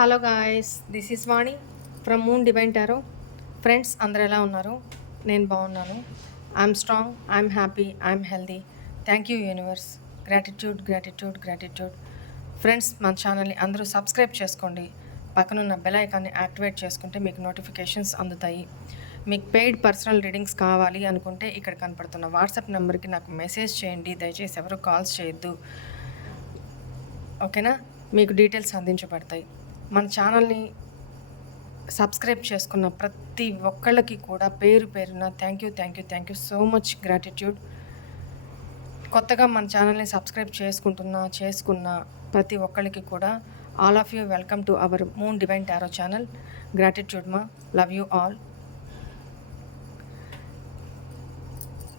Hello guys, this is Vani from moon divine tarot. Friends అందరు ఎలా ఉన్నారు? నేను బాగున్నాను. I'm strong, I'm happy, I'm healthy. Thank you universe. Gratitude gratitude gratitude. Friends, మన ఛానల్ని అందరూ సబ్స్క్రైబ్ చేసుకోండి. పక్కనున్న బెల్ ఐకాన్ని యాక్టివేట్ చేసుకుంటే మీకు నోటిఫికేషన్స్ అందుతాయి. మీకు పెయిడ్ పర్సనల్ రీడింగ్స్ కావాలి అనుకుంటే ఇక్కడ కనపడుతున్న వాట్సాప్ నెంబర్కి నాకు మెసేజ్ చేయండి. దయచేసి ఎవరు కాల్స్ చేయొద్దు, ఓకేనా? మీకు డీటెయిల్స్ అందించబడతాయి. మన ఛానల్ని సబ్స్క్రైబ్ చేసుకున్న ప్రతి ఒక్కళ్ళకి కూడా పేరు పేరున thank you so much gratitude. కొత్తగా మన ఛానల్ని సబ్స్క్రైబ్ చేసుకున్న ప్రతి ఒక్కళ్ళకి కూడా all of you welcome to our moon divine tarot channel. Gratitude మా, లవ్ యూ ఆల్.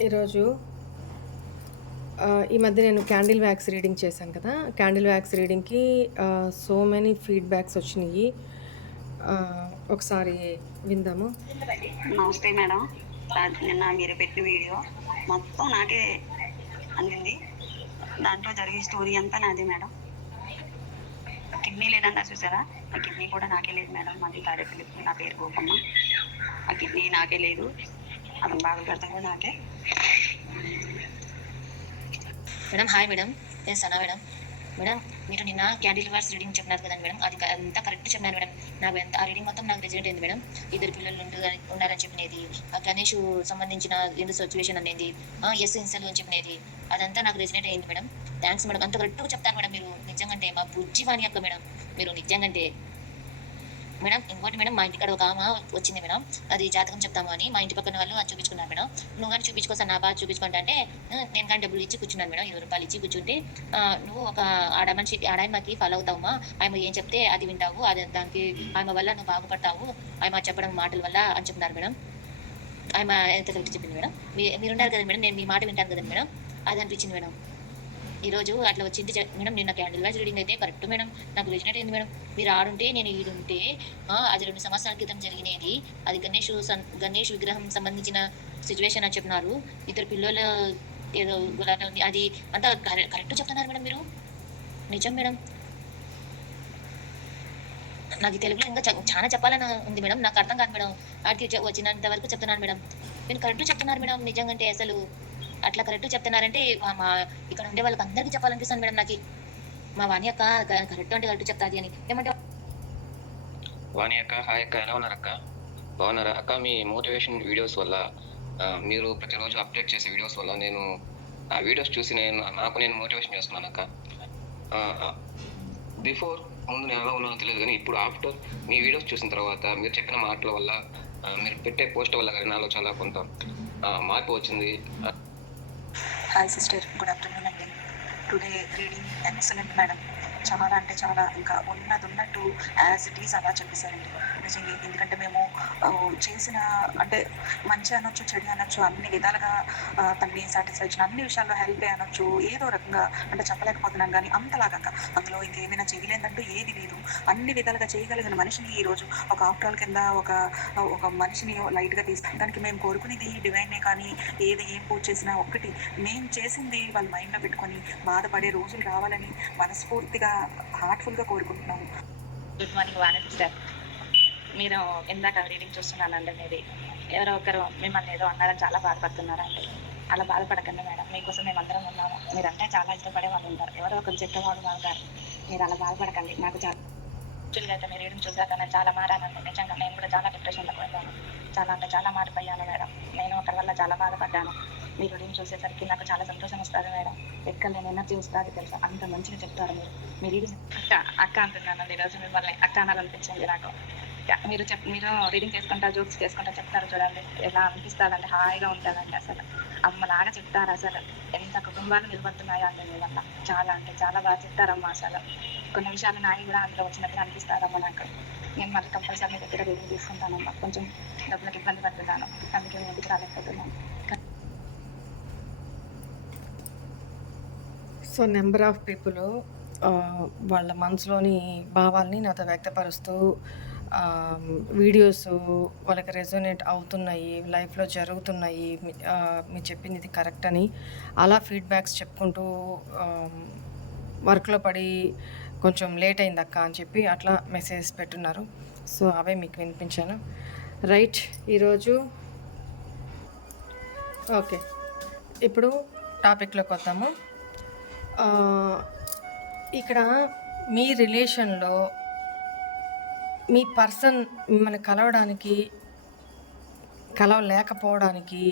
ఈరోజు ఈ మధ్య నేను క్యాండిల్ వ్యాక్స్ రీడింగ్ చేశాను కదా. క్యాండిల్ వ్యాక్స్ రీడింగ్కి సో మెనీ ఫీడ్బ్యాక్స్ వచ్చినాయి. ఒకసారి విందాము. నమస్తే మేడం. నిన్న మీరు పెట్టిన వీడియో మొత్తం నాకే అందింది. దాంట్లో జరిగే స్టోరీ అంతా నాదే మేడం. కిడ్నీ లేదన్నా చూసారా, ఆ కిడ్నీ కూడా నాకే లేదు మేడం. మాది తాడేపల్లి, నా పేరు గోపమ్మ. ఆ కిడ్నీ నాకే లేదు, అతను బాగా పెడతాం కూడా నాకే. మేడం హాయ్ మేడం, నేను సనా మేడం. మేడం మీరు నిన్న క్యాండిల్ వార్స్ రీడింగ్ చెప్పినారు కదండి మేడం, అది అంతా కరెక్ట్ చెప్పినారు మేడం. నాకు ఎంత ఆ రీడింగ్ మొత్తం నాకు రిజల్ట్ అయింది మేడం. ఇద్దరు పిల్లలు ఉన్నారని చెప్పినది, ఆ గణేష్ సంబంధించిన ఇందు సిచ్యువేషన్ అనేది, ఎస్ ఇన్సల్ అని చెప్పినది, అదంతా నాకు రిజల్ట్ అయింది మేడం. Thanks madam. అంత కరెక్ట్గా చెప్తాను మేడం. మీరు నిజంగా మా బుజ్జి వాణి అక్క మేడం. మీరు నిజంగా మేడం. ఇంకోటి మేడం, మా ఇంటికాడ ఒక ఆమె వచ్చింది మేడం. అది జాతకం చెప్తాము అని మా ఇంటి పక్కన వాళ్ళు అది చూపించుకున్నారు మేడం. నువ్వు కానీ చూపించుకోసా, నా బాగా చూపించుకుంటా అంటే నేను కానీ డబ్బులు ఇచ్చి కూర్చున్నాను మేడం. 20 రూపాయలు ఇచ్చి కూర్చుంటే నువ్వు ఒక ఆడాయమ్మకి ఫాలో అవుతావమ్మా, ఆమె ఏం చెప్తే అది వింటావు, అది దానికి ఆమె వల్ల నువ్వు బాగుపడతావు, ఆమె చెప్పడం మాటల వల్ల అని చెప్తున్నారు మేడం. ఆమె ఎంత కరెక్ట్ చెప్పింది మేడం. మీరు ఉన్నారు కదా మేడం, నేను మీ మాట వింటాను కదా మేడం, అది అనిపించింది మేడం. ఈరోజు అట్లా వచ్చింది మేడం. నిన్న క్యాండిల్ వాయిస్ రీడింగ్ అయితే కరెక్ట్ మేడం, నాకు రిజనెట్ అయింది మేడం. మీరు ఆడుంటే నేను ఈడుంటే అది 2 సంవత్సరాల క్రితం జరిగినది. అది గణేష్ విగ్రహం సంబంధించిన సిచ్యువేషన్ అని చెప్పినారు. ఇద్దరు పిల్లలు ఏదో గులాట ఉంది, అది అంతా కరెక్ట్ చెప్తున్నారు మేడం. మీరు నిజం మేడం. నాకు తెలుగులో ఇంకా చాలా చెప్పాలని ఉంది మేడం, నాకు అర్థం కాదు మేడం. ఆడికి వచ్చినంత వరకు చెప్తున్నాను మేడం. నేను కరెక్ట్ చెప్తున్నారు మేడం. నిజంగా అంటే అసలు అట్లా కరెక్ట్ చెప్తున్నారంటే మా ఇక్కడ ఉండే వాళ్ళకి అందరికీ చెప్పాలనిపిస్తాను మేడం. నాకు మా వాణి అక్క కరెక్ట్ అంటే కరెక్ట్ చెప్తాది అని. ఏమంటే వాణి అక్క, హాయ్ అక్క, ఎలా ఉన్నారు అక్క? బాగున్నారా అక్క? మీ మోటివేషన్ వీడియోస్ వల్ల, మీరు ప్రతిరోజు అప్డేట్ చేసే వీడియోస్ వల్ల నేను ఆ వీడియోస్ చూసి నేను మోటివేషన్ చేస్తున్నాను అక్క. ముందు నేను ఎలా ఉన్నానో తెలియదు, కానీ ఇప్పుడు ఆఫ్టర్ మీ వీడియోస్ చూసిన తర్వాత, మీరు చెప్పిన మాటల వల్ల, మీరు పెట్టే పోస్ట్ వల్ల కానీ నాలో చాలా కొంత మార్పు వచ్చింది. హాయ్ సిస్టర్, గుడ్ ఆఫ్టర్నూన్ అండి. Today reading excellent madam. చాలా అంటే చాలా, ఇంకా ఉన్నట్టు యాజ్ ఇట్ ఈజ్ అలా చెప్పేశారండి నిజంగా. ఎందుకంటే మేము చేసిన అంటే మంచి అనొచ్చు, చెడు అనొచ్చు, అన్ని విధాలుగా తనని సాటిస్ఫాక్షన్ అన్ని విషయాల్లో హెల్ప్ అనొచ్చు, ఏదో రకంగా అంటే చెప్పలేకపోతున్నాం. కానీ అంతలాగా అందులో ఇంకేమైనా చేయలేదంటూ ఏది లేదు. అన్ని విధాలుగా చేయగలిగిన మనిషిని ఈరోజు ఒక ఆఫ్టర్ కింద ఒక మనిషిని లైట్గా తీస్తాం. దానికి మేము కోరుకునేది డివైన్నే. కానీ ఏం పూజ చేసినా ఒక్కటి మేము చేసింది వాళ్ళ మైండ్లో పెట్టుకొని బాధపడే రోజులు రావాలని మనస్ఫూర్తిగా హార్ట్ఫుల్గా కోరుకుంటున్నాము. గుడ్ మార్నింగ్ వాణి సిస్టర్. మీరు ఇందాక రీడింగ్ చూస్తున్నానండి, మీది ఎవరో ఒకరు మిమ్మల్ని ఏదో అన్నారని చాలా బాధపడుతున్నారండి. అలా బాధపడకండి మేడం, మీకోసం మేము అందరం ఉన్నాము. మీరంటే చాలా ఇష్టపడే వాళ్ళు ఉంటారు, ఎవరో ఒకరు చెప్పేవాళ్ళు ఉంటారు. మీరు అలా బాధపడకండి. నాకు చాలా యాక్చువల్గా అయితే మీరు రీడింగ్ చూసాక నేను చాలా మారానండి. నిజంగా నేను కూడా చాలా డిప్రెషన్లో పోయాను, చాలా అంటే చాలా మారిపోయాను మేడం. నేను ఒకరి వల్ల చాలా బాధపడ్డాను. మీరు రీడింగ్ చూసేసరికి నాకు చాలా సంతోషం వస్తుంది మేడం. ఎక్కడ నేను ఎనర్జీ వస్తుంది తెలుసా, అంత మంచిగా చెప్తారు మీరు. మీరు అక్క అంటున్నాను ఈరోజు, మిమ్మల్ని అక్క అనాలనిపించింది నాకు. మీరు రీడింగ్ చేసుకుంటా, జోక్స్ చేసుకుంటా చెప్తారు చూడండి, ఎలా అనిపిస్తుందంటే హాయిగా ఉంటుందండి. అసలు అమ్మలాగా చెప్తారు. అసలు ఎంత కుటుంబాలు నిలబడుతున్నాయో అంటే మీ వల్ల. చాలా అంటే చాలా బాగా చెప్తారమ్మా. అసలు కొన్ని విషయాలు నాయి కూడా అందులో వచ్చినట్లు అనిపిస్తారమ్మా నాకు. నేను మళ్ళీ కంపల్సరీ మీ దగ్గర రీడింగ్ తీసుకుంటానమ్మా. కొంచెం డబ్బులకు ఇబ్బంది పడుతున్నాను, అందుకే నేను ఇంటికి రాలేకపోతున్నాను. సో నెంబర్ ఆఫ్ పీపుల్ వాళ్ళ మనసులోని భావాల్ని నాతో వ్యక్తపరుస్తూ వీడియోస్ వాళ్ళకి రెజోనేట్ అవుతున్నాయి, లైఫ్లో జరుగుతున్నాయి, మీరు చెప్పింది ఇది కరెక్ట్ అని అలా ఫీడ్బ్యాక్స్ చెప్పుకుంటూ వర్క్లో పడి కొంచెం లేట్ అయింది అక్క అని చెప్పి అట్లా మెసేజ్ పెట్టున్నారు. సో అవే మీకు వినిపించాను. రైట్, ఈరోజు ఓకే, ఇప్పుడు టాపిక్లోకి వద్దాము. ఇక్కడ మీ రిలేషన్లో మీ పర్సన్ మిమ్మల్ని కలవలేకపోవడానికి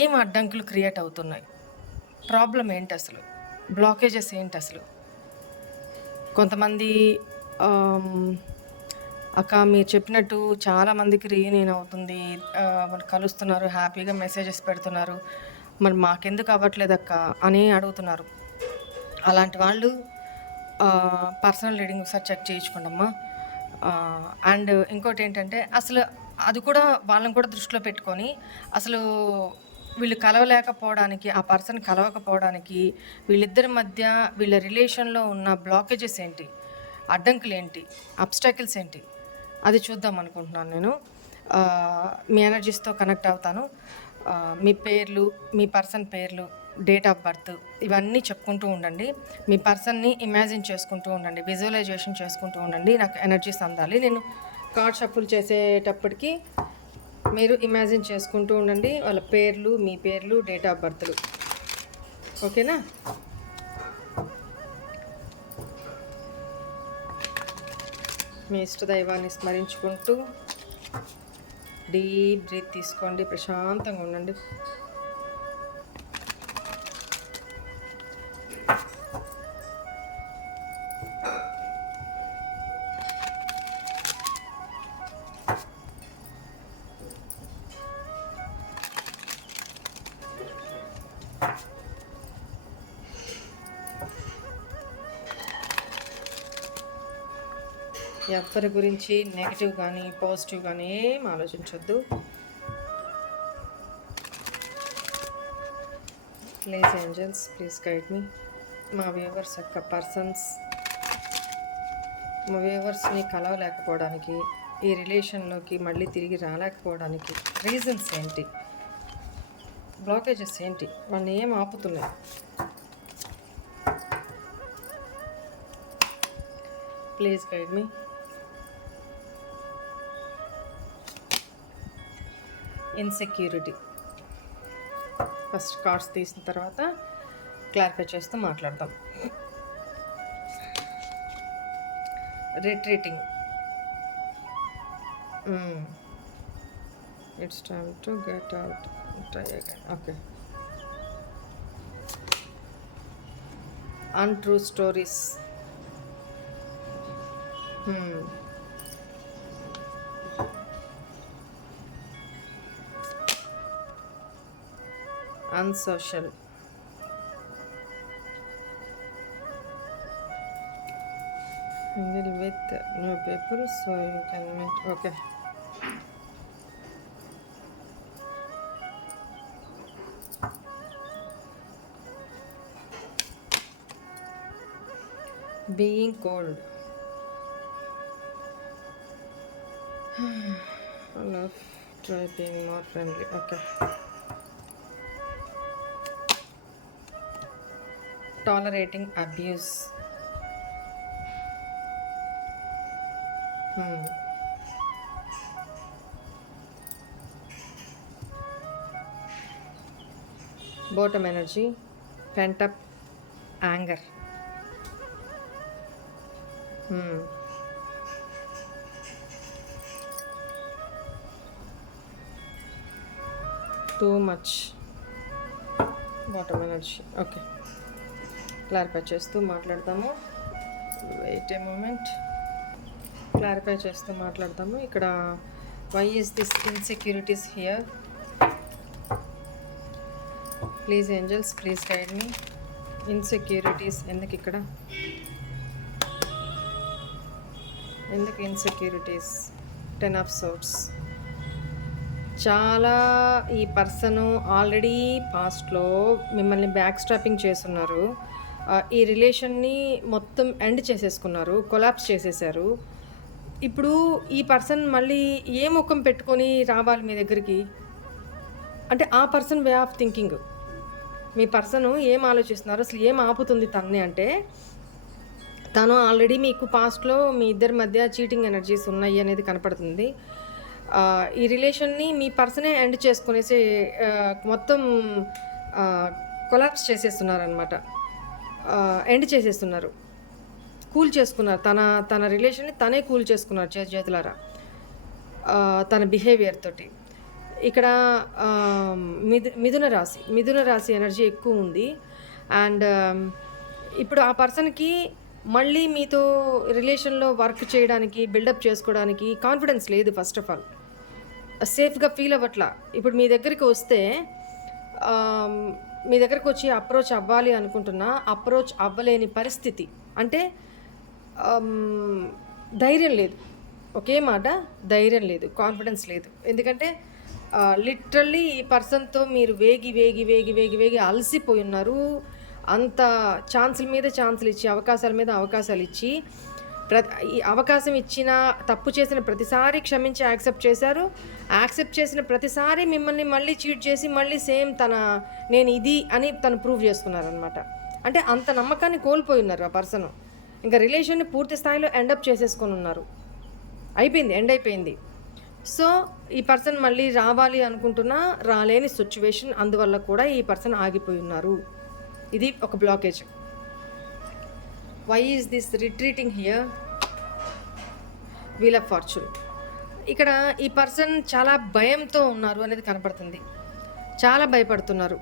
ఏం అడ్డంకులు క్రియేట్ అవుతున్నాయి? ప్రాబ్లం ఏంటి అసలు? బ్లాకేజెస్ ఏంటి అసలు? కొంతమంది అక్క మీరు చెప్పినట్టు చాలామందికి రీయూనియన్ అవుతుంది, వాళ్ళు కలుస్తున్నారు, హ్యాపీగా మెసేజెస్ పెడుతున్నారు, మరి మాకెందుకు అవ్వట్లేదు అక్క అని అడుగుతున్నారు. అలాంటి వాళ్ళు పర్సనల్ రీడింగ్ ఒకసారి చెక్ చేయించుకోండమ్మా. అండ్ ఇంకోటి ఏంటంటే, అసలు అది కూడా వాళ్ళని కూడా దృష్టిలో పెట్టుకొని, అసలు వీళ్ళు కలవలేకపోవడానికి, ఆ పర్సన్ కలవకపోవడానికి వీళ్ళిద్దరి మధ్య వీళ్ళ రిలేషన్లో ఉన్న బ్లాకేజెస్ ఏంటి, అడ్డంకులు ఏంటి, అబ్స్టాకిల్స్ ఏంటి, అది చూద్దాం అనుకుంటున్నాను నేను. మీ ఎనర్జీస్తో కనెక్ట్ అవుతాను. మీ పేర్లు, మీ పర్సన్ పేర్లు, డేట్ ఆఫ్ బర్త్ ఇవన్నీ చెప్పుకుంటూ ఉండండి. మీ పర్సన్ని ఇమాజిన్ చేసుకుంటూ ఉండండి, విజువలైజేషన్ చేసుకుంటూ ఉండండి. నాకు ఎనర్జీస్ అందాలి. నేను కార్డ్ షఫుల్ చేసేటప్పటికి మీరు ఇమాజిన్ చేసుకుంటూ ఉండండి వాళ్ళ పేర్లు, మీ పేర్లు, డేట్ ఆఫ్ బర్త్లు. ఓకేనా? మీ ఇష్టదైవాన్ని స్మరించుకుంటూ డీప్ బ్రీత్ తీసుకోండి, ప్రశాంతంగా ఉండండి. ఎవరి గురించి నెగిటివ్ కానీ పాజిటివ్ కానీ ఏం ఆలోచించొద్దు. ప్లీజ్ ఏంజల్స్, ప్లీజ్ గైడ్ మీ. మా వ్యూవర్స్ యొక్క పర్సన్స్, మా వ్యూవర్స్ని కలవలేకపోవడానికి, ఈ రిలేషన్లోకి మళ్ళీ తిరిగి రాలేకపోవడానికి రీజన్స్ ఏంటి, బ్లాకేజెస్ ఏంటి, వాళ్ళని ఏం ఆపుతున్నాయి? Please guide me. Insecurity. First cards తీసిన తర్వాత క్లారిఫై చేస్తూ మాట్లాడదాం. Retreating. It's time to get out, try again. Okay. Untrue stories. Unsocial. Mingle with new people so you can meet. Okay. Being cold. Love. Try being more friendly. Okay. Tolerating abuse. Bottom energy, pent up anger. Too much. Bottom energy. Okay. Clarify చేస్తూ మాట్లాడదాము. Wait a moment. Clarify చేస్తూ మాట్లాడదాము. ఇక్కడ why is this insecurities here? Please angels, please guide me. Insecurities ఎందుకు ఇక్కడ? ఎందుకు insecurities? 10 of swords. చాలా ఈ పర్సను ఆల్రెడీ పాస్ట్లో మిమ్మల్ని బ్యాక్ స్టాపింగ్ చేస్తున్నారు. ఈ రిలేషన్ని మొత్తం ఎండ్ చేసేసుకున్నారు, కొలాప్స్ చేసేసారు. ఇప్పుడు ఈ పర్సన్ మళ్ళీ ఏ ముఖం పెట్టుకొని రావాలి మీ దగ్గరికి? అంటే ఆ person way of thinking, me person ఏం ఆలోచిస్తున్నారు, అసలు ఏం ఆపుతుంది తనని అంటే, తను ఆల్రెడీ మీకు పాస్ట్లో మీ ఇద్దరి మధ్య చీటింగ్ ఎనర్జీస్ ఉన్నాయి అనేది కనపడుతుంది. ఈ రిలేషన్ని మీ పర్సనే ఎండ్ చేసుకునేసి మొత్తం కొలాప్స్ చేసేస్తున్నారనమాట. ఎండ్ చేసేస్తున్నారు, కూల్ చేసుకున్నారు. తన రిలేషన్ని తనే కూల్ చేసుకున్నారు చేతులారా తన బిహేవియర్ తోటి. ఇక్కడ మిథున రాశి ఎనర్జీ ఎక్కువ ఉంది. అండ్ ఇప్పుడు ఆ పర్సన్కి మళ్ళీ మీతో రిలేషన్లో వర్క్ చేయడానికి, బిల్డప్ చేసుకోవడానికి కాన్ఫిడెన్స్ లేదు. ఫస్ట్ ఆఫ్ ఆల్ సేఫ్గా ఫీల్ అవ్వట్లా. ఇప్పుడు మీ దగ్గరికి వస్తే మీ దగ్గరకు వచ్చి అప్రోచ్ అవ్వాలి అనుకుంటున్నా, అప్రోచ్ అవ్వలేని పరిస్థితి. అంటే ధైర్యం లేదు, ఒకే మాట, ధైర్యం లేదు, కాన్ఫిడెన్స్ లేదు. ఎందుకంటే లిటరల్లీ ఈ పర్సన్తో మీరు వేగి అలసిపోయి ఉన్నారు. అంత ఛాన్సుల మీద ఛాన్సులు ఇచ్చి, అవకాశాల మీద అవకాశాలు ఇచ్చి, ఈ అవకాశం ఇచ్చిన, తప్పు చేసిన ప్రతిసారి క్షమించి యాక్సెప్ట్ చేశారు. యాక్సెప్ట్ చేసిన ప్రతిసారి మిమ్మల్ని మళ్ళీ చీట్ చేసి మళ్ళీ సేమ్ నేను ఇది అని తను ప్రూవ్ చేసుకున్నారనమాట. అంటే అంత నమ్మకాన్ని కోల్పోయి ఉన్నారు ఆ పర్సన్. ఇంకా రిలేషన్ని పూర్తి స్థాయిలో ఎండప్ చేసేసుకొని ఉన్నారు. ఎండ్ అయిపోయింది. సో ఈ పర్సన్ మళ్ళీ రావాలి అనుకుంటున్నా రాలేని సిచ్యువేషన్. అందువల్ల కూడా ఈ పర్సన్ ఆగిపోయి ఉన్నారు. ఇది ఒక blockage. Why is this retreating here? Wheel of fortune. ఇక్కడ ఈ పర్సన్ చాలా భయంతో ఉన్నారు అనేది కనపడుతుంది. చాలా భయపడుతున్నారు.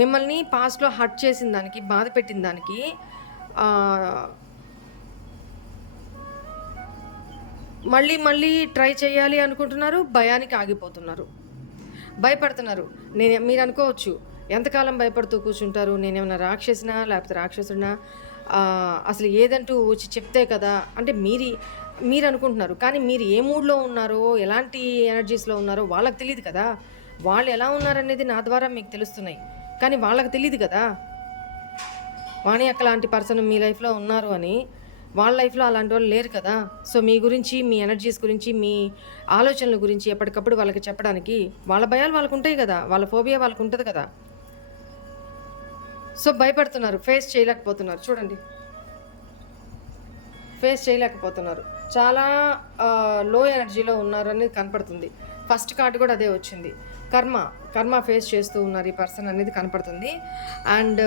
మిమ్మల్ని పాస్ట్లో హర్ట్ చేసిన దానికి, బాధ పెట్టిన దానికి మళ్ళీ ట్రై చేయాలి అనుకుంటున్నారు. భయానికి ఆగిపోతున్నారు, భయపడుతున్నారు. మీరు అనుకోవచ్చు, ఎంతకాలం భయపడుతూ కూర్చుంటారు, నేనేమన్నా రాక్షసినా లేకపోతే రాక్షసుడినా, అసలు ఏదంటూ వచ్చి చెప్తే కదా అంటే మీరు అనుకుంటున్నారు. కానీ మీరు ఏ మూడ్లో ఉన్నారో, ఎలాంటి ఎనర్జీస్లో ఉన్నారో వాళ్ళకి తెలియదు కదా. వాళ్ళు ఎలా ఉన్నారనేది నా ద్వారా మీకు తెలుస్తున్నాయి, కానీ వాళ్ళకి తెలియదు కదా. వాణి అక్క లాంటి పర్సన్ మీ లైఫ్లో ఉన్నారు అని. వాళ్ళ లైఫ్లో అలాంటి వాళ్ళు లేరు కదా. సో మీ గురించి, మీ ఎనర్జీస్ గురించి, మీ ఆలోచనల గురించి ఎప్పటికప్పుడు వాళ్ళకి చెప్పడానికి వాళ్ళ భయాలు వాళ్ళకు ఉంటాయి కదా, వాళ్ళ ఫోబియా వాళ్ళకు ఉంటుంది కదా. సో భయపడుతున్నారు, ఫేస్ చేయలేకపోతున్నారు. చూడండి, ఫేస్ చేయలేకపోతున్నారు. చాలా లో ఎనర్జీలో ఉన్నారు అనేది కనపడుతుంది. ఫస్ట్ కార్డు కూడా అదే వచ్చింది. కర్మ ఫేస్ చేస్తూ ఉన్నారు ఈ పర్సన్ అనేది కనపడుతుంది. అండ్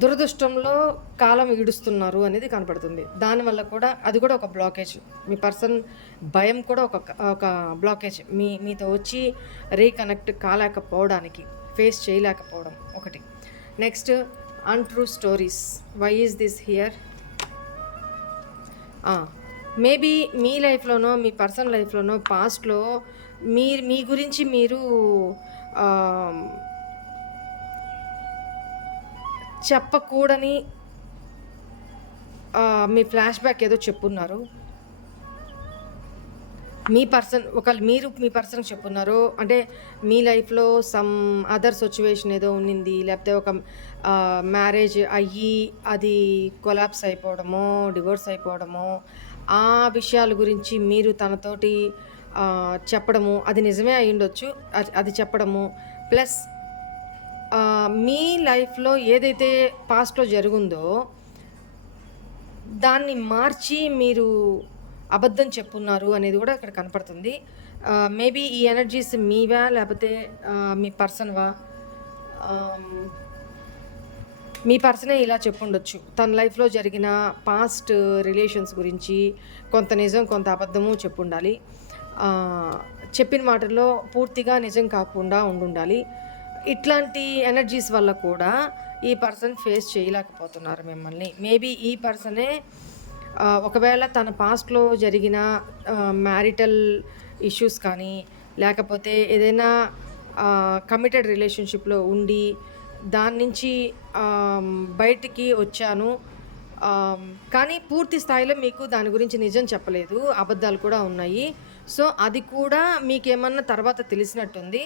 దురదృష్టంలో కాలం ఈడుస్తున్నారు అనేది కనపడుతుంది. దానివల్ల కూడా అది కూడా ఒక బ్లాకేజ్. మీ పర్సన్ భయం కూడా ఒక బ్లాకేజ్. మీతో వచ్చి రీకనెక్ట్ కాలేకపోవడానికి, ఫేస్ చేయలేకపోవడం ఒకటి. Next, untrue stories. Why is this here? Maybe మీ లైఫ్లోనో, మీ పర్సన్ లైఫ్లోనో, పాస్ట్లో మీ గురించి మీరు చెప్పకూడని మీ ఫ్లాష్ బ్యాక్ ఏదో చెప్పున్నారు. మీ పర్సన్కి చెప్పున్నారు. అంటే మీ లైఫ్లో సమ్ అదర్ సిచ్యువేషన్ ఏదో ఉన్నింది, లేకపోతే ఒక మ్యారేజ్ అయ్యి అది కొలాప్స్ అయిపోవడమో, డివోర్స్ అయిపోవడమో, ఆ విషయాల గురించి మీరు తనతోటి చెప్పడము, అది నిజమే అయి ఉండొచ్చు. అది చెప్పడము ప్లస్ మీ లైఫ్లో ఏదైతే పాస్ట్లో జరుగుందో దాన్ని మార్చి మీరు అబద్ధం చెప్పున్నారు అనేది కూడా ఇక్కడ కనపడుతుంది. మేబీ ఈ ఎనర్జీస్ మీవా లేకపోతే మీ పర్సన్వా? మీ పర్సనే ఇలా చెప్పుండొచ్చు. తన లైఫ్లో జరిగిన పాస్ట్ రిలేషన్స్ గురించి కొంత నిజం, కొంత అబద్ధము చెప్పుండాలి. చెప్పిన మాటల్లో పూర్తిగా నిజం కాకుండా ఉండాలి. ఇట్లాంటి ఎనర్జీస్ వల్ల కూడా ఈ పర్సన్ ఫేస్ చేయలేకపోతున్నారు మిమ్మల్ని. మేబీ ఈ పర్సనే ఒకవేళ తన పాస్ట్లో జరిగిన మ్యారిటల్ ఇష్యూస్ కానీ, లేకపోతే ఏదైనా కమిటెడ్ రిలేషన్షిప్లో ఉండి దాని నుంచి బయటికి వచ్చాను, కానీ పూర్తి స్థాయిలో మీకు దాని గురించి నిజం చెప్పలేదు, అబద్ధాలు కూడా ఉన్నాయి. సో అది కూడా మీకేమన్నా తర్వాత తెలిసినట్టుంది.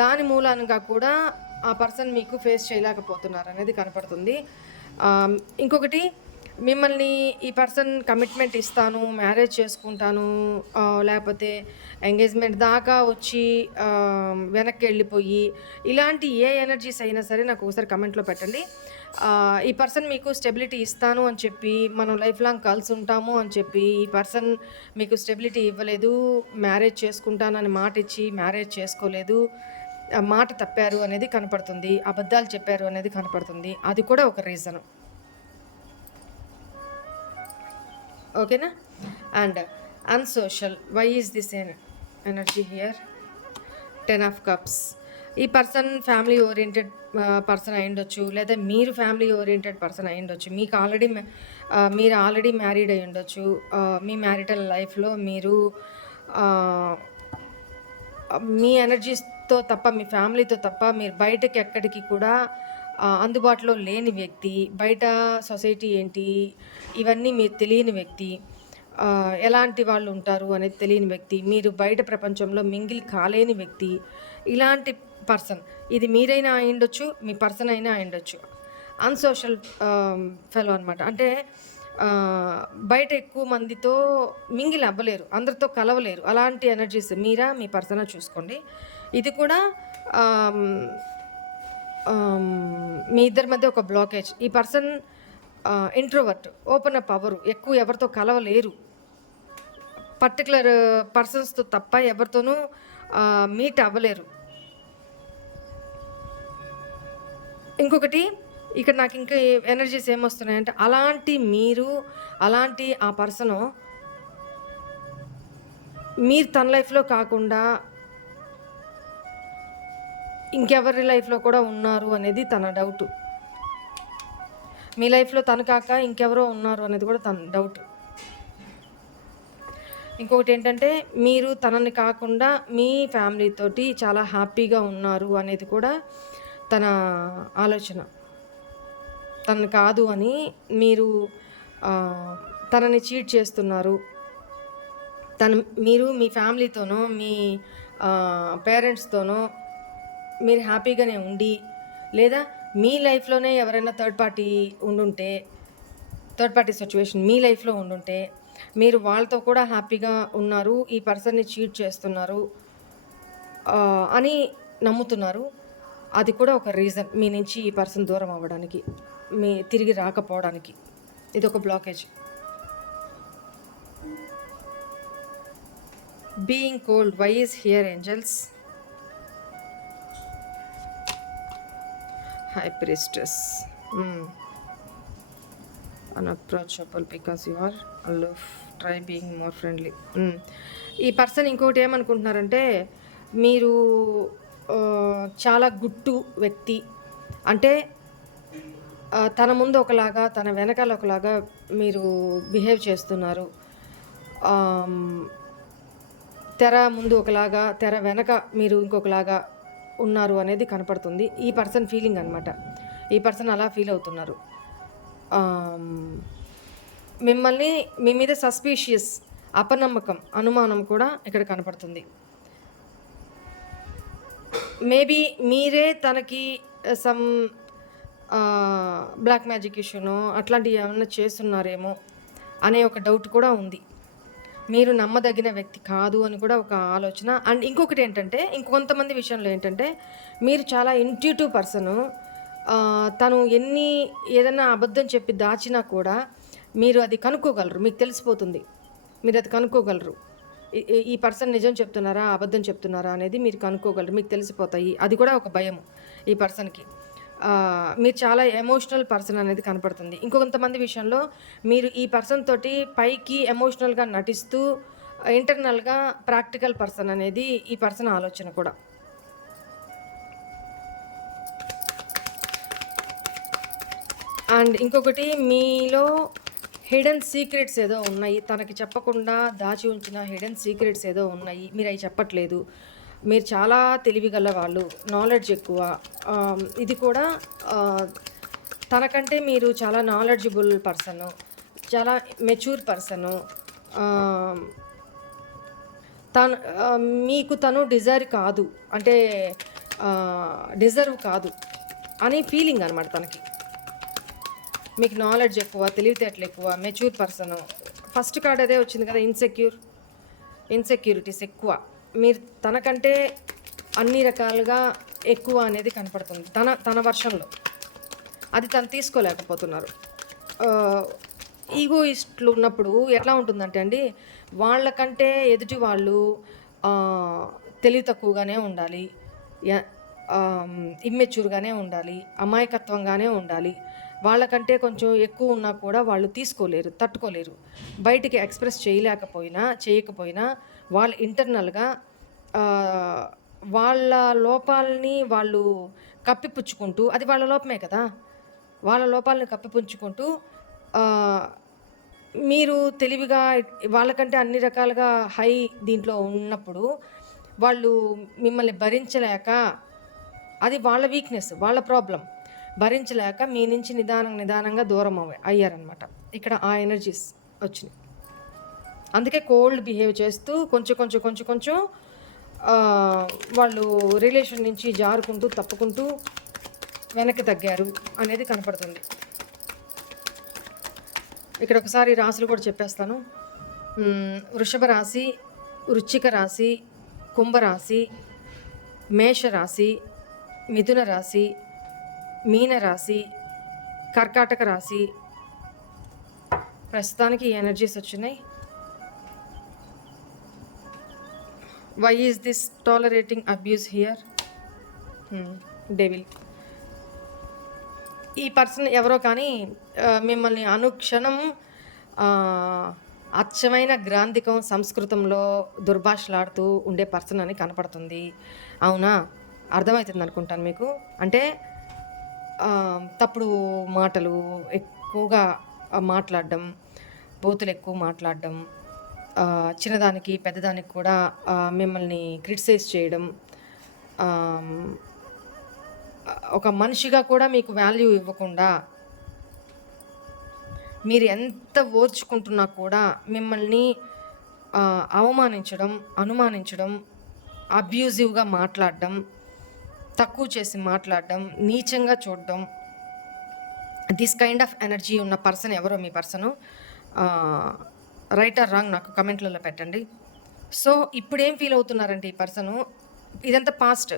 దాని మూలంగా కూడా ఆ పర్సన్ మీకు ఫేస్ చేయలేకపోతున్నారు అనేది కనపడుతుంది. ఇంకొకటి, మిమ్మల్ని ఈ పర్సన్ కమిట్మెంట్ ఇస్తాను, మ్యారేజ్ చేసుకుంటాను, లేకపోతే ఎంగేజ్మెంట్ దాకా వచ్చి వెనక్కి వెళ్ళిపోయి, ఇలాంటి ఏ ఎనర్జీస్ అయినా సరే నాకు ఒకసారి కమెంట్లో పెట్టండి. ఈ పర్సన్ మీకు స్టెబిలిటీ ఇస్తాను అని చెప్పి, మనం లైఫ్ లాంగ్ కలిసి ఉంటాము అని చెప్పి, ఈ పర్సన్ మీకు స్టెబిలిటీ ఇవ్వలేదు, మ్యారేజ్ చేసుకుంటానని మాట ఇచ్చి మ్యారేజ్ చేసుకోలేదు, మాట తప్పారు అనేది కనపడుతుంది, అబద్ధాలు చెప్పారు అనేది కనపడుతుంది. అది కూడా ఒక రీజను. ఓకేనా? And unsocial, why is this energy here? 10 of cups. ఈ పర్సన్ ఫ్యామిలీ ఓరియంటెడ్ పర్సన్ అయి ఉండొచ్చు, లేదా మీరు ఫ్యామిలీ ఓరియంటెడ్ పర్సన్ అయి ఉండొచ్చు. మీరు ఆల్రెడీ మ్యారీడ్ అయి ఉండొచ్చు. మీ మ్యారిటల్ లైఫ్లో మీరు మీ ఎనర్జీస్తో తప్ప, మీ ఫ్యామిలీతో తప్ప మీరు బయటకి ఎక్కడికి కూడా అందుబాటులో లేని వ్యక్తి, బయట సొసైటీ ఏంటి ఇవన్నీ మీరు తెలియని వ్యక్తి, ఎలాంటి వాళ్ళు ఉంటారు అనేది తెలియని వ్యక్తి, మీరు బయట ప్రపంచంలో మింగిల్ కాలేని వ్యక్తి, ఇలాంటి పర్సన్. ఇది మీరైనా అయి ఉండొచ్చు, మీ పర్సన్ అయినా అయి ఉండొచ్చు. అన్సోషల్ ఫెలో అనమాట. అంటే బయట ఎక్కువ మందితో మింగిల్ అవ్వలేరు, అందరితో కలవలేరు. అలాంటి ఎనర్జీస్ మీరా మీ పర్సనా చూసుకోండి. ఇది కూడా మీ ఇద్దరి మధ్య ఒక బ్లాకేజ్. ఈ పర్సన్ ఇంట్రోవర్ట్, ఓపెన్ అప్ అవ్వరు, ఎక్కువ ఎవరితో కలవలేరు, పర్టికులర్ పర్సన్స్తో తప్ప ఎవరితోనూ మీట్ అవ్వలేరు. ఇంకొకటి ఇక్కడ నాకు ఇంకా ఎనర్జీస్ ఏమొస్తున్నాయంటే, అలాంటి ఆ పర్సను మీరు తన లైఫ్లో కాకుండా ఇంకెవరి లైఫ్లో కూడా ఉన్నారు అనేది తన డౌట్. మీ లైఫ్లో తను కాక ఇంకెవరో ఉన్నారు అనేది కూడా తన డౌట్. ఇంకొకటి ఏంటంటే, మీరు తనని కాకుండా మీ ఫ్యామిలీతోటి చాలా హ్యాపీగా ఉన్నారు అనేది కూడా తన ఆలోచన. తనని కాదు అని మీరు తనని చీట్ చేస్తున్నారు. మీరు మీ ఫ్యామిలీతోనో మీ పేరెంట్స్తోనో మీరు హ్యాపీగానే ఉండి, లేదా మీ లైఫ్లోనే ఎవరైనా థర్డ్ పార్టీ సిచ్యువేషన్ మీ లైఫ్లో ఉండుంటే మీరు వాళ్ళతో కూడా హ్యాపీగా ఉన్నారు, ఈ పర్సన్ని చీట్ చేస్తున్నారు అని నమ్ముతున్నారు. అది కూడా ఒక రీజన్ మీ నుంచి ఈ పర్సన్ దూరం అవ్వడానికి, మీ తిరిగి రాకపోవడానికి. ఇది ఒక blockage. Being cold, why is here angels? High Priestess. Unapproachable because you are aloof. Try being more friendly. ఈ పర్సన్ ఇంకోటి ఏమనుకుంటున్నారంటే, మీరు చాలా గుట్టు వ్యక్తి. అంటే తన ముందు ఒకలాగా, తన వెనకాల ఒకలాగా మీరు బిహేవ్ చేస్తున్నారు. తెర ముందు ఒకలాగా, తెర వెనక మీరు ఇంకొకలాగా ఉన్నారు అనేది కనపడుతుంది. ఈ పర్సన్ ఫీలింగ్ అనమాట. ఈ పర్సన్ అలా ఫీల్ అవుతున్నారు. మిమ్మల్ని మీ మీద సస్పీషియస్, అపనమ్మకం, అనుమానం కూడా ఇక్కడ కనపడుతుంది. మేబీ మీరే తనకి సమ్ బ్లాక్ మ్యాజిక్ ఇష్యూనో అట్లాంటివి ఏమన్నా చేస్తున్నారేమో అనే ఒక డౌట్ కూడా ఉంది. మీరు నమ్మదగిన వ్యక్తి కాదు అని కూడా ఒక ఆలోచన. అండ్ ఇంకొకటి ఏంటంటే, ఇంకొంతమంది విషయంలో ఏంటంటే, మీరు చాలా ఇంట్యూటివ్ పర్సను. తను ఏదైనా అబద్ధం చెప్పి దాచినా కూడా మీరు అది కనుక్కోగలరు, మీకు తెలిసిపోతుంది, మీరు అది కనుక్కోగలరు. ఈ పర్సన్ నిజం చెప్తున్నారా, అబద్ధం చెప్తున్నారా అనేది మీరు కనుక్కోగలరు, మీకు తెలిసిపోతాయి. అది కూడా ఒక భయం ఈ పర్సన్కి. మీరు చాలా ఎమోషనల్ పర్సన్ అనేది కనపడుతుంది. ఇంకొంతమంది విషయంలో మీరు ఈ పర్సన్ తోటి పైకి ఎమోషనల్గా నటిస్తూ ఇంటర్నల్గా ప్రాక్టికల్ పర్సన్ అనేది ఈ పర్సన్ ఆలోచన కూడా. అండ్ ఇంకొకటి, మీలో హిడెన్ సీక్రెట్స్ ఏదో ఉన్నాయి, తనకి చెప్పకుండా దాచి ఉంచిన హిడెన్ సీక్రెట్స్ ఏదో ఉన్నాయి, మీరు అవి చెప్పట్లేదు. మీరు చాలా తెలివిగల వాళ్ళు, నాలెడ్జ్ ఎక్కువ. ఇది కూడా తనకంటే మీరు చాలా నాలెడ్జబుల్ పర్సను, చాలా మెచ్యూర్ పర్సను. మీకు తను డిజర్వ్ కాదు అని ఫీలింగ్ అనమాట తనకి. మీకు నాలెడ్జ్ ఎక్కువ, తెలివితేటలు ఎక్కువ, మెచ్యూర్ పర్సను. ఫస్ట్ కార్డ్ అదే వచ్చింది కదా, ఇన్సెక్యూరిటీస్ ఎక్కువ. మీరు తనకంటే అన్ని రకాలుగా ఎక్కువ అనేది కనపడుతుంది తన వర్షంలో. అది తను తీసుకోలేకపోతున్నారు. ఈగోయిస్టులు ఉన్నప్పుడు ఎట్లా ఉంటుందంటే అండి, వాళ్ళకంటే ఎదుటి వాళ్ళు తెలివి తక్కువగానే ఉండాలి, ఇమ్మెచ్యూర్గానే ఉండాలి, అమాయకత్వంగానే ఉండాలి. వాళ్ళకంటే కొంచెం ఎక్కువ ఉన్నా కూడా వాళ్ళు తీసుకోలేరు, తట్టుకోలేరు. బయటికి ఎక్స్ప్రెస్ చేయకపోయినా వాళ్ళు ఇంటర్నల్గా వాళ్ళ లోపాలని వాళ్ళు కప్పిపుచ్చుకుంటూ, అది వాళ్ళ లోపమే కదా, వాళ్ళ లోపాలని కప్పిపుచ్చుకుంటూ మీరు తెలివిగా వాళ్ళకంటే అన్ని రకాలుగా హై దీంట్లో ఉన్నప్పుడు వాళ్ళు మిమ్మల్ని భరించలేక, అది వాళ్ళ వీక్నెస్, వాళ్ళ ప్రాబ్లం, భరించలేక మీ నుంచి నిదానంగా దూరం అయ్యారనమాట. ఇక్కడ ఆ ఎనర్జీస్ వచ్చినాయి. అందుకే కోల్డ్ బిహేవ్ చేస్తూ కొంచెం వాళ్ళు రిలేషన్ నుంచి జారుకుంటూ తప్పుకుంటూ వెనక్కి తగ్గారు అనేది కనపడుతుంది. ఇక్కడ ఒకసారి రాశులు కూడా చెప్పేస్తాను. వృషభ రాశి, వృశ్చిక రాశి, కుంభరాశి, మేషరాశి, మిథున రాశి, మీనరాశి, కర్కాటక రాశి. ప్రస్తుతానికి ఈ ఎనర్జీస్ వచ్చినాయి. Why is this tolerating abuse here? Devil. ఈ పర్సన్ ఎవరో కానీ మిమ్మల్ని అనుక్షణం అచ్చమైన గ్రాంధికం సంస్కృతంలో దుర్భాషలాడుతూ ఉండే పర్సన్ అని కనపడుతుంది. అవునా? అర్థమవుతుంది అనుకుంటాను మీకు. అంటే తప్పుడు మాటలు ఎక్కువగా మాట్లాడడం, బూతులు ఎక్కువ మాట్లాడడం, చిన్నదానికి పెద్దదానికి కూడా మిమ్మల్ని క్రిటిసైజ్ చేయడం, ఒక మనిషిగా కూడా మీకు వాల్యూ ఇవ్వకుండా, మీరు ఎంత ఓర్చుకుంటున్నా కూడా మిమ్మల్ని అవమానించడం, అనుమానించడం, అబ్యూజివ్గా మాట్లాడడం, తక్కువ చేసి మాట్లాడడం, నీచంగా చూడడం, దిస్ కైండ్ ఆఫ్ ఎనర్జీ ఉన్న పర్సన్ ఎవరో మీ పర్సను. రైట్ ఆర్ రాంగ్ నాకు కమెంట్లలో పెట్టండి. సో ఇప్పుడు ఏం ఫీల్ అవుతున్నారంటే ఈ పర్సను, ఇదంతా పాస్ట్,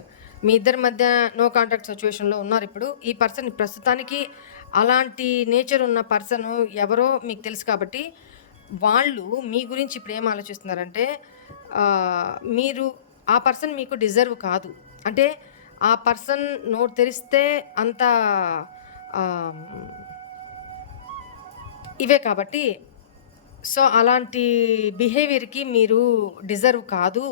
మీ ఇద్దరి మధ్య నో కాంటాక్ట్ సిచ్యువేషన్లో ఉన్నారు ఇప్పుడు. ఈ పర్సన్ ప్రస్తుతానికి అలాంటి నేచర్ ఉన్న పర్సన్ ఎవరో మీకు తెలుసు కాబట్టి వాళ్ళు మీ గురించి ఇప్పుడు ఏం ఆలోచిస్తున్నారంటే, మీరు ఆ పర్సన్ మీకు డిజర్వ్ కాదు, అంటే ఆ పర్సన్ నోరు తెరిస్తే అంత ఇవే కాబట్టి, సో అలాంటి బిహేవియర్కి మీరు డిజర్వ్ కాదు.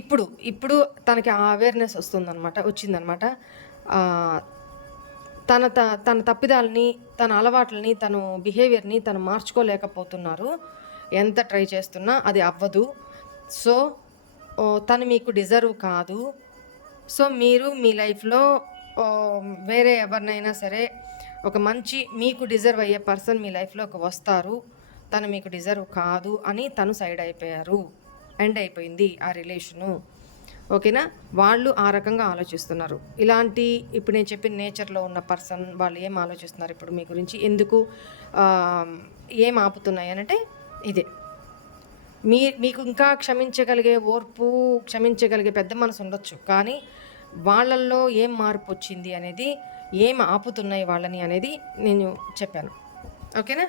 ఇప్పుడు తనకి ఆ అవేర్నెస్ వచ్చిందనమాట. తన తప్పిదాలని, తన అలవాట్లని, తన బిహేవియర్ని తను మార్చుకోలేకపోతున్నారు. ఎంత ట్రై చేస్తున్నా అది అవ్వదు. సో తను మీకు డిజర్వ్ కాదు. సో మీరు మీ లైఫ్లో వేరే ఎవరినైనా సరే, ఒక మంచి మీకు డిజర్వ్ అయ్యే పర్సన్ మీ లైఫ్లోకి వస్తారు. తను మీకు డిజర్వ్ కాదు అని తను సైడ్ అయిపోయారు. ఎండ్ అయిపోయింది ఆ రిలేషను. ఓకేనా? వాళ్ళు ఆ రకంగా ఆలోచిస్తున్నారు. ఇలాంటి ఇప్పుడు నేను చెప్పిన నేచర్లో ఉన్న పర్సన్ వాళ్ళు ఏం ఆలోచిస్తున్నారు ఇప్పుడు మీ గురించి, ఎందుకు ఏం ఆపుతున్నాయి అనంటే ఇదే. మీకు ఇంకా క్షమించగలిగే ఓర్పు, క్షమించగలిగే పెద్ద మనసు ఉండొచ్చు, కానీ వాళ్ళల్లో ఏం మార్పు వచ్చింది అనేది, ఏం ఆపుతున్నాయి వాళ్ళని అనేది నేను చెప్పాను. ఓకేనా?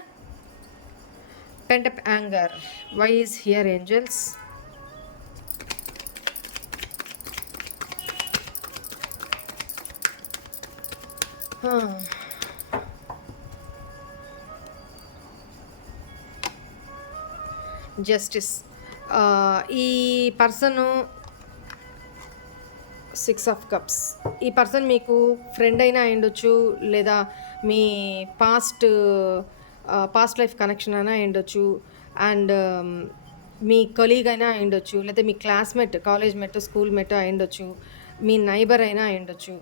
Pent up anger, why is here angels? Justice. ఈ పర్సను 6 ఆఫ్ కప్స్. ఈ పర్సన్ మీకు ఫ్రెండ్ అయినా అయ్యుండొచ్చు, లేదా మీ పాస్ట్ లైఫ్ కనెక్షన్ అయినా అయ్యుండొచ్చు, అండ్ మీ కొలీగ్ అయినా అయ్యుండొచ్చు, లేదా మీ classmate, college mate, school mate అయ్యుండొచ్చు, మీ నైబర్ అయినా అయ్యుండొచ్చు.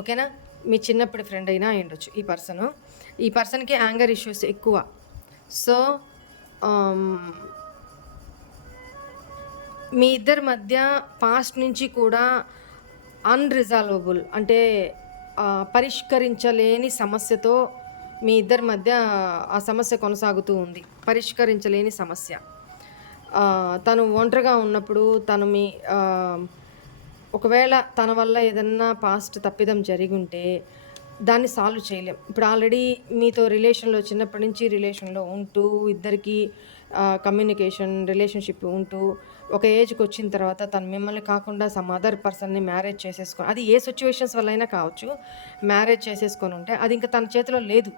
ఓకేనా? మీ చిన్నప్పటి ఫ్రెండ్ అయినా అయ్యుండొచ్చు. ఈ పర్సన్కి యాంగర్ ఇష్యూస్ ఎక్కువ. సో మీ ఇద్దరి మధ్య పాస్ట్ నుంచి కూడా అన్రిజాల్వబుల్, అంటే పరిష్కరించలేని సమస్యతో మీ ఇద్దరి మధ్య ఆ సమస్య కొనసాగుతూ ఉంది. పరిష్కరించలేని సమస్య. తను ఒంటరిగా ఉన్నప్పుడు తను ఒకవేళ తన వల్ల ఏదన్నా పాస్ట్ తప్పిదం జరిగుంటే దాన్ని సాల్వ్ చేయలేం. ఇప్పుడు ఆల్రెడీ మీతో రిలేషన్‌లో చిన్నప్పటి నుంచి రిలేషన్‌లో ఉంటూ ఇద్దరికీ కమ్యూనికేషన్, రిలేషన్‌షిప్ ఉంటూ ఒక ఏజ్‌కొచ్చిన తర్వాత తను మిమ్మల్ని కాకుండా సమ్ అదర్ పర్సన్‌ని మ్యారేజ్ అది ఏ సిట్యుయేషన్స్ వల్ల అయినా కావచ్చు. మ్యారేజ్ చేసేసుకొనుంటే అది ఇంక తన చేతిలో లేదు.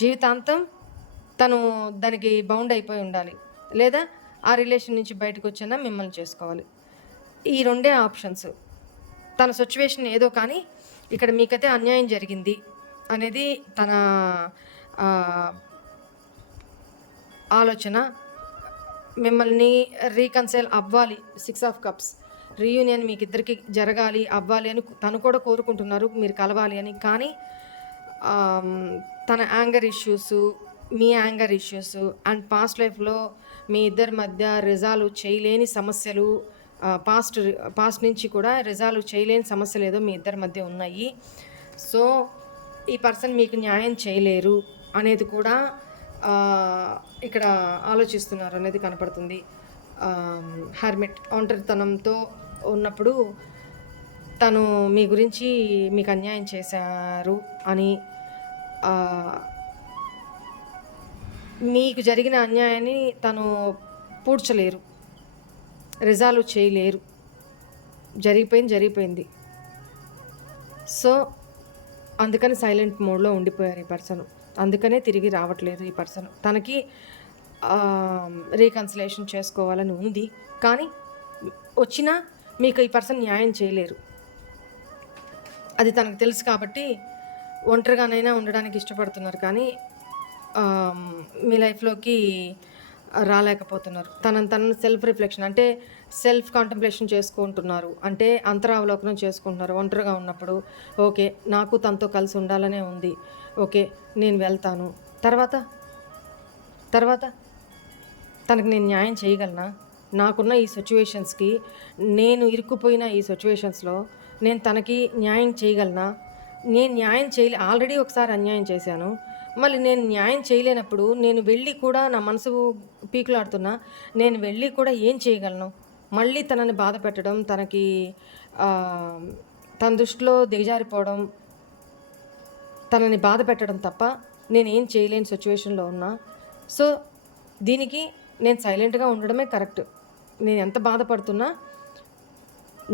జీవితాంతం తను దానికి బౌండ్ అయిపోయి ఉండాలి. లేదా ఆ రిలేషన్ నుంచి బయటకొచ్చైనా మిమ్మల్ని చేసుకోవాలి. ఈ రెండే ఆప్షన్స్. తన సిట్యుయేషన్ ఏదో కానీ ఇక్కడ మీకైతే అన్యాయం జరిగింది అనేది తన ఆలోచన. మిమ్మల్ని రీకన్సైల్ అవ్వాలి. 6 ఆఫ్ కప్స్ రీయూనియన్ మీకిద్దరికి జరగాలి, అవ్వాలి అని తను కూడా కోరుకుంటున్నారు, మీరు కలవాలి అని. కానీ తన anger issues, me anger issues and past లైఫ్లో మీ ఇద్దరి మధ్య రిజాల్వ్ చేయలేని సమస్యలు, పాస్ట్ నుంచి కూడా రిజాల్వ్ చేయలేని సమస్యలు ఏదో మీ ఇద్దరి మధ్య ఉన్నాయి. సో ఈ పర్సన్ మీకు న్యాయం చేయలేరు అనేది కూడా ఇక్కడ ఆలోచిస్తున్నారు అనేది కనపడుతుంది. హెర్మిట్ ఒంటరితనంతో ఉన్నప్పుడు తను మీ గురించి మీకు అన్యాయం చేశారు అని, మీకు జరిగిన అన్యాయాన్ని తను పూడ్చలేరు, రిజాల్వ్ చేయలేరు. జరిగిపోయింది. సో అందుకని సైలెంట్ మోడ్లో ఉండిపోయారు ఈ పర్సన్. అందుకనే తిరిగి రావట్లేదు ఈ పర్సన్. తనకి రీకన్సిలేషన్ చేసుకోవాలని ఉంది, కానీ వచ్చినా మీకు ఈ పర్సన్ న్యాయం చేయలేరు. అది తనకు తెలుసు కాబట్టి ఒంటరిగానైనా ఉండడానికి ఇష్టపడుతున్నారు, కానీ మీ లైఫ్లోకి రాలేకపోతున్నారు. తనను సెల్ఫ్ రిఫ్లెక్షన్ అంటే సెల్ఫ్ కాంటంప్లేషన్ చేసుకుంటున్నారు, అంటే అంతరావలోకనం చేసుకుంటున్నారు. ఒంటరిగా ఉన్నప్పుడు ఓకే నాకు తనతో కలిసి ఉండాలనే ఉంది, ఓకే నేను వెళ్తాను, తర్వాత తనకు నేను న్యాయం చేయగలనా? నాకున్న ఈ సిచ్యువేషన్స్కి, నేను ఇరుక్కుపోయిన ఈ సిచ్యువేషన్స్లో నేను తనకి న్యాయం చేయగలనా? నేను న్యాయం ఆల్రెడీ ఒకసారి అన్యాయం చేశాను, మళ్ళీ నేను న్యాయం చేయలేనప్పుడు నేను వెళ్ళి కూడా నా మనసు పీకులాడుతున్నా, నేను వెళ్ళి కూడా ఏం చేయగలను? మళ్ళీ తనని బాధ పెట్టడం, తనకి తన దృష్టిలో దిగజారిపోవడం, తనని బాధ పెట్టడం తప్ప నేనేం చేయలేని సిచ్యువేషన్లో ఉన్నా. సో దీనికి నేను సైలెంట్గా ఉండడమే కరెక్ట్. నేను ఎంత బాధపడుతున్నా,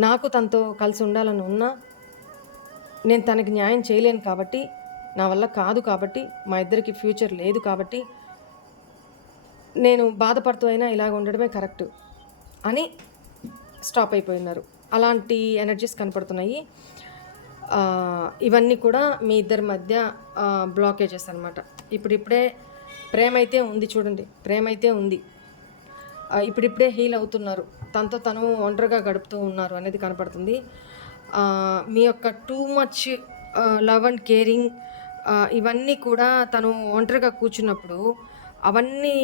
నాకు తనతో కలిసి ఉండాలని ఉన్నా, నేను తనకి న్యాయం చేయలేను కాబట్టి, నా వల్ల కాదు కాబట్టి, మా ఇద్దరికి ఫ్యూచర్ లేదు కాబట్టి, నేను బాధపడుతూ అయినా ఇలాగ ఉండడమే కరెక్ట్ అని స్టాప్ అయిపోయినారు. అలాంటి ఎనర్జీస్ కనపడుతున్నాయి. ఇవన్నీ కూడా మీ ఇద్దరి మధ్య బ్లాకేజెస్ అనమాట. ఇప్పుడిప్పుడే ప్రేమ అయితే ఉంది, చూడండి, ప్రేమ అయితే ఉంది. ఇప్పుడిప్పుడే హీల్ అవుతున్నారు, తనతో తను ఒంటరిగా గడుపుతూ ఉన్నారు అనేది కనపడుతుంది. మీ యొక్క too much love and caring ఇవన్నీ కూడా తను ఒంటరిగా కూర్చున్నప్పుడు అవన్నీ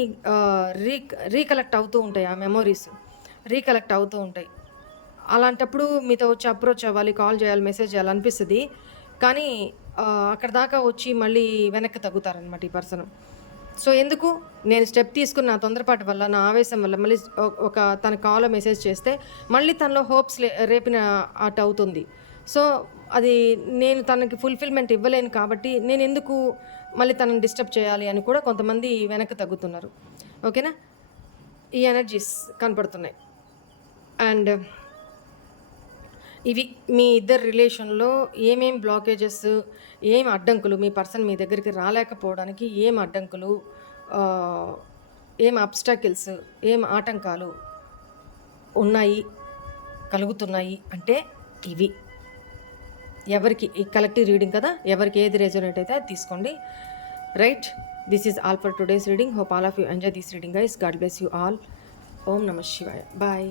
రీకలెక్ట్ అవుతూ ఉంటాయి. ఆ మెమొరీస్ రీకలెక్ట్ అవుతూ ఉంటాయి. అలాంటప్పుడు మీతో వచ్చి అప్రోచ్ అవ్వాలి, కాల్ చేయాలి, మెసేజ్ చేయాలి అనిపిస్తుంది. కానీ అక్కడ దాకా వచ్చి మళ్ళీ వెనక్కి తగ్గుతారనమాట ఈ పర్సన్. సో ఎందుకు? నేను స్టెప్ తీసుకున్న నా తొందరపాటు వల్ల, నా ఆవేశం వల్ల మళ్ళీ తన కాల్లో మెసేజ్ చేస్తే మళ్ళీ తనలో హోప్స్ రేపిన అటు అవుతుంది. సో అది నేను తనకి ఫుల్ఫిల్మెంట్ ఇవ్వలేను కాబట్టి నేను ఎందుకు మళ్ళీ తనని డిస్టర్బ్ చేయాలి అని కూడా కొంతమంది వెనక్కి తగ్గుతున్నారు. ఓకేనా? ఈ ఎనర్జీస్ కనపడుతున్నాయి. అండ్ ఇవి మీ ఇద్దరు రిలేషన్లో ఏమేం బ్లాకేజెస్, ఏం అడ్డంకులు, మీ పర్సన్ మీ దగ్గరికి రాలేకపోవడానికి ఏం అడ్డంకులు, ఏం అబ్స్టాకిల్స్, ఏం ఆటంకాలు ఉన్నాయి, కలుగుతున్నాయి అంటే ఇవి. ఎవరికి ఈ కలెక్టివ్ రీడింగ్ కదా, ఎవరికి ఏది రెజోనేట్ అయితే అది తీసుకోండి. Right, this is all for today's reading. Hope all of you enjoy this reading guys. God bless you all. ఓం నమః శివాయ. బాయ్.